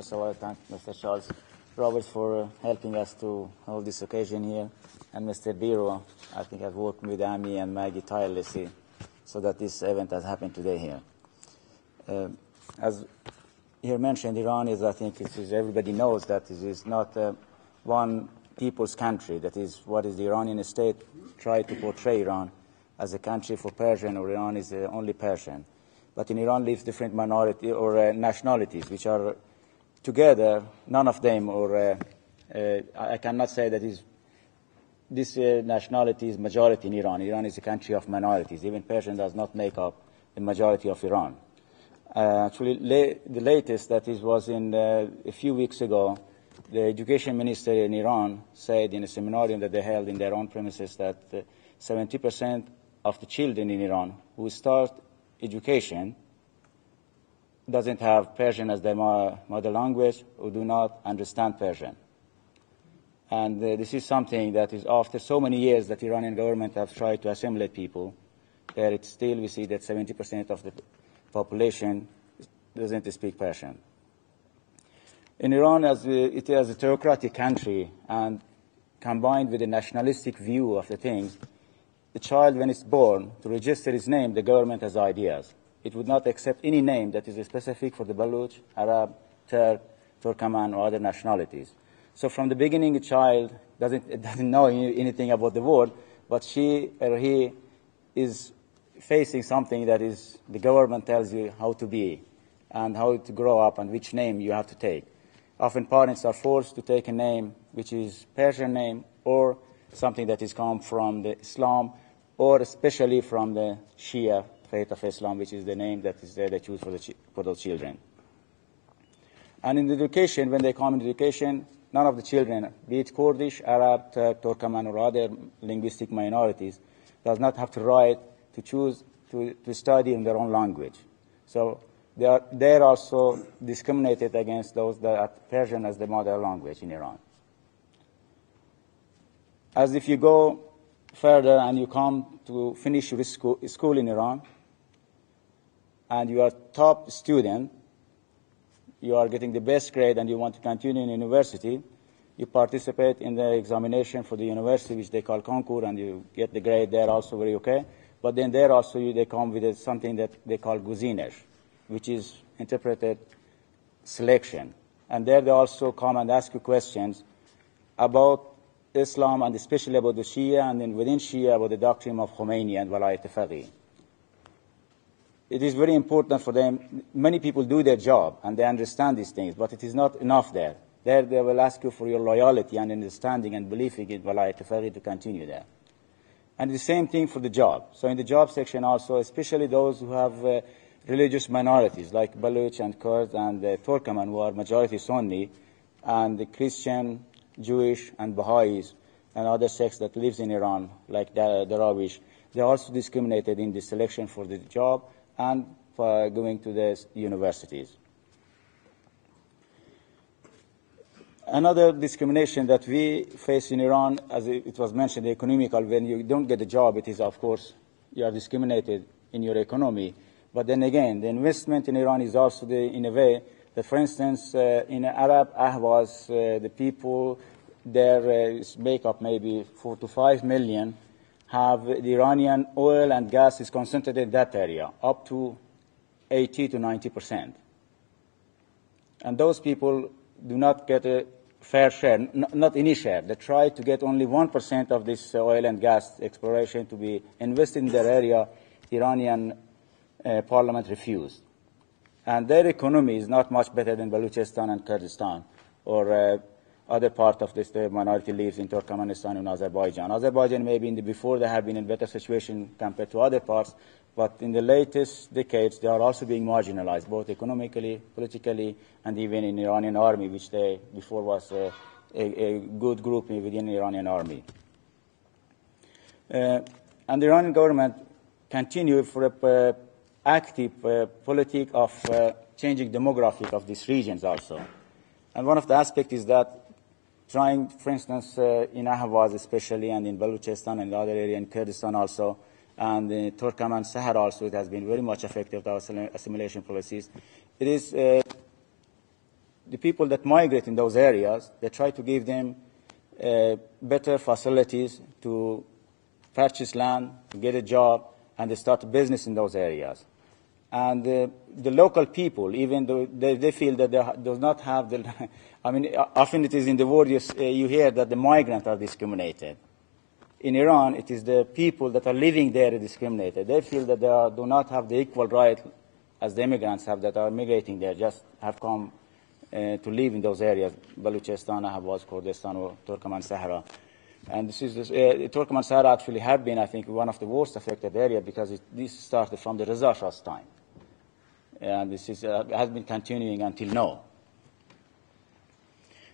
First of all, I thank Mr. Charles Roberts for helping us to hold this occasion here, and Mr. Biro, I think, has worked with Amy and Maggie tirelessly so that this event has happened today here. As here mentioned, Iran is, I think, everybody knows that it is not one people's country. That is what is the Iranian state try to portray Iran as a country for Persian, or Iran is only Persian. But in Iran lives different minority or nationalities, which are together, none of them, or I cannot say that this nationality is majority in Iran. Iran is a country of minorities. Even Persian does not make up the majority of Iran. Actually, the latest that was in a few weeks ago, the education minister in Iran said in a seminarium that they held in their own premises that 70% of the children in Iran who start education doesn't have Persian as their mother language or do not understand Persian. And this is something that is after so many years that the Iranian government have tried to assimilate people, there it's still we see that 70% of the population doesn't speak Persian. In Iran, as it is a theocratic country and combined with a nationalistic view of the things, the child, when it's born, to register his name, the government has ideas. It would not accept any name that is specific for the Baluch, Arab, Turk, Turkmen, or other nationalities. So from the beginning, a child doesn't know anything about the world, but she or he is facing something that is the government tells you how to be and how to grow up and which name you have to take. Often parents are forced to take a name which is Persian name or something that is come from the Islam, or especially from the Shia faith of Islam, which is the name that is there they choose for those children. And in education, when they come in education, none of the children, be it Kurdish, Arab, Turk, Turkmen, or other linguistic minorities, does not have to write to choose to study in their own language. So they are also discriminated against those that are Persian as the mother language in Iran. As if you go further and you come to finish your school in Iran, and you are top student, you are getting the best grade and you want to continue in university, you participate in the examination for the university, which they call concours, and you get the grade there also very okay. But then there also they come with something that they call guzinesh, which is interpreted selection. And there they also come and ask you questions about Islam, and especially about the Shia, and then within Shia about the doctrine of Khomeini and Walayat Faqih. It is very important for them. Many people do their job and they understand these things, but it is not enough there. There they will ask you for your loyalty and understanding and believing in Walayat Faqih to continue there. And the same thing for the job. So in the job section also, especially those who have religious minorities like Baluch and Kurds and Turkmen, who are majority Sunni, and the Christian, Jewish, and Baha'is, and other sects that lives in Iran, like the Darawish, they are also discriminated in the selection for the job and for going to the universities. Another discrimination that we face in Iran, as it was mentioned, the economical, when you don't get a job, it is, of course, you are discriminated in your economy. But then again, the investment in Iran is also in a way that, for instance, in Arab Ahvaz, the people there make up maybe 4 to 5 million, have the Iranian oil and gas is concentrated in that area, up to 80 to 90%. And those people do not get a fair share, not any share. They try to get only 1% of this oil and gas exploration to be invested in their area. The Iranian parliament refused. And their economy is not much better than Baluchistan and Kurdistan, or other part of this minority lives in Turkmenistan and Azerbaijan. Azerbaijan maybe before they have been in better situation compared to other parts, but in the latest decades they are also being marginalized, both economically, politically, and even in the Iranian army, which they before was a good group within the Iranian army. And the Iranian government continued for a active politic of changing demographic of these regions also. And one of the aspects is that trying, for instance, in Ahvaz especially, and in Baluchistan and the other area in Kurdistan also, and in Turkmen Sahara also, it has been very much affected by assimilation policies. It is the people that migrate in those areas, they try to give them better facilities to purchase land, to get a job, and they start a business in those areas. And the local people, even though they feel that they do not have the, I mean, often it is in the world you hear that the migrants are discriminated. In Iran, it is the people that are living there discriminated. They feel that they do not have the equal right as the immigrants have that are migrating there, just have come to live in those areas, Baluchistan, Ahvaz, Kurdistan, or Turkmen Sahara. And this is Turkmen Sahara actually have been, I think, one of the worst affected areas because this started from the Reza Shah's time. And this has been continuing until now.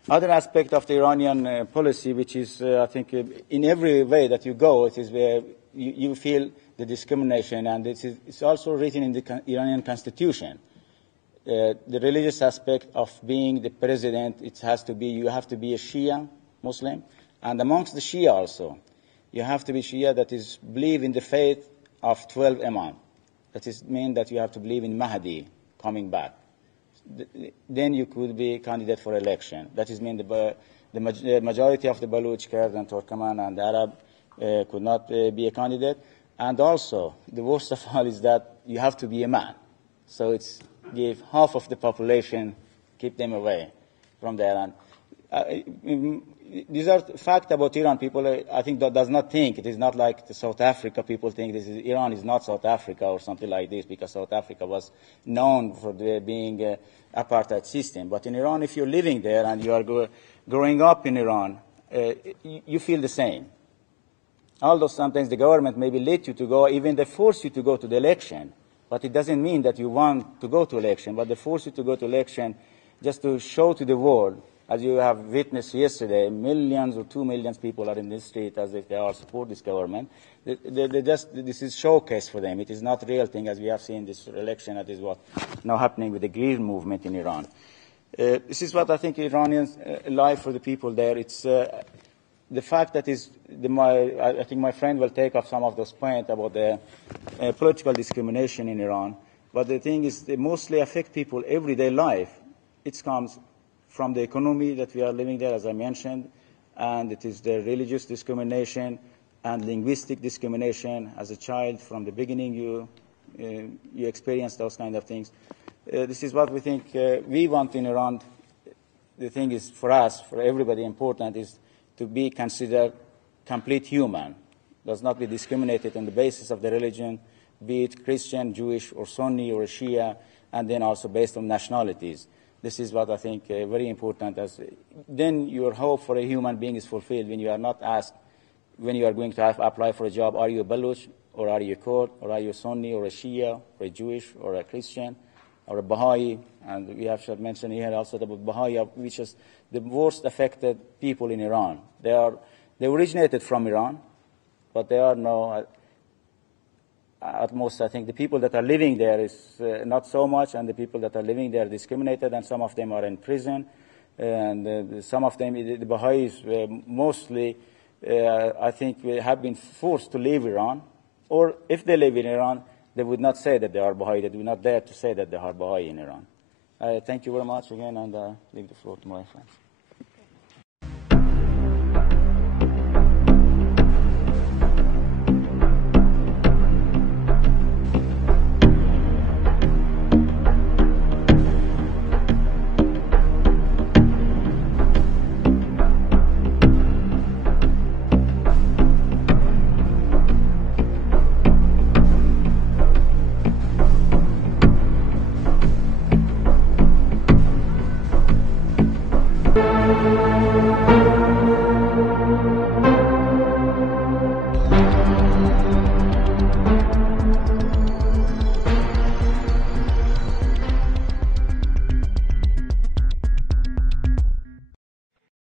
Other aspect of the Iranian policy, which is, I think, in every way that you go, it is where you feel the discrimination, and it's also written in the Iranian constitution. The religious aspect of being the president, it has to be, you have to be a Shia Muslim, and amongst the Shia also, you have to be Shia that is believe in the faith of 12 Imam. That is mean that you have to believe in Mahdi coming back. Then you could be candidate for election. That is mean the majority of the Baluch, Kurd, and Turkmen and Arab could not be a candidate. And also, the worst of all is that you have to be a man. So it's give half of the population, keep them away from there. And these are facts about Iran. People, I think, that does not think. It is not like the South Africa. People think Iran is not South Africa or something like this, because South Africa was known for being an apartheid system. But in Iran, if you're living there and you are growing up in Iran, you feel the same. Although sometimes the government maybe let you to go, even they force you to go to the election, but it doesn't mean that you want to go to election, but they force you to go to election just to show to the world. As you have witnessed yesterday, millions or 2 million people are in the street as if they all support this government. This is showcase for them. It is not a real thing, as we have seen this election. That is what now happening with the Green movement in Iran. This is what I think Iranians life for the people there. It's the fact that I think my friend will take up some of those points about the political discrimination in Iran. But the thing is, they mostly affect people everyday life. It comes from the economy that we are living there, as I mentioned, and it is the religious discrimination and linguistic discrimination. As a child, from the beginning, you experience those kind of things. This is what we think we want in Iran. The thing is, for us, for everybody important, is to be considered complete human, does not be discriminated on the basis of the religion, be it Christian, Jewish, or Sunni, or Shia, and then also based on nationalities. This is what I think very important. Then your hope for a human being is fulfilled when you are not asked, when you are going to apply for a job, are you a Baluch, or are you a Kurd, or are you a Sunni, or a Shia, or a Jewish, or a Christian, or a Baha'i. And we have should mention here also about Baha'i, which is the worst affected people in Iran. They originated from Iran, but they are now, at most, I think the people that are living there is not so much, and the people that are living there are discriminated, and some of them are in prison, and some of them, the Baha'is mostly, I think, have been forced to leave Iran, or if they live in Iran, they would not say that they are Baha'i. They do not dare to say that they are Baha'i in Iran. Thank you very much again, and leave the floor to my friends.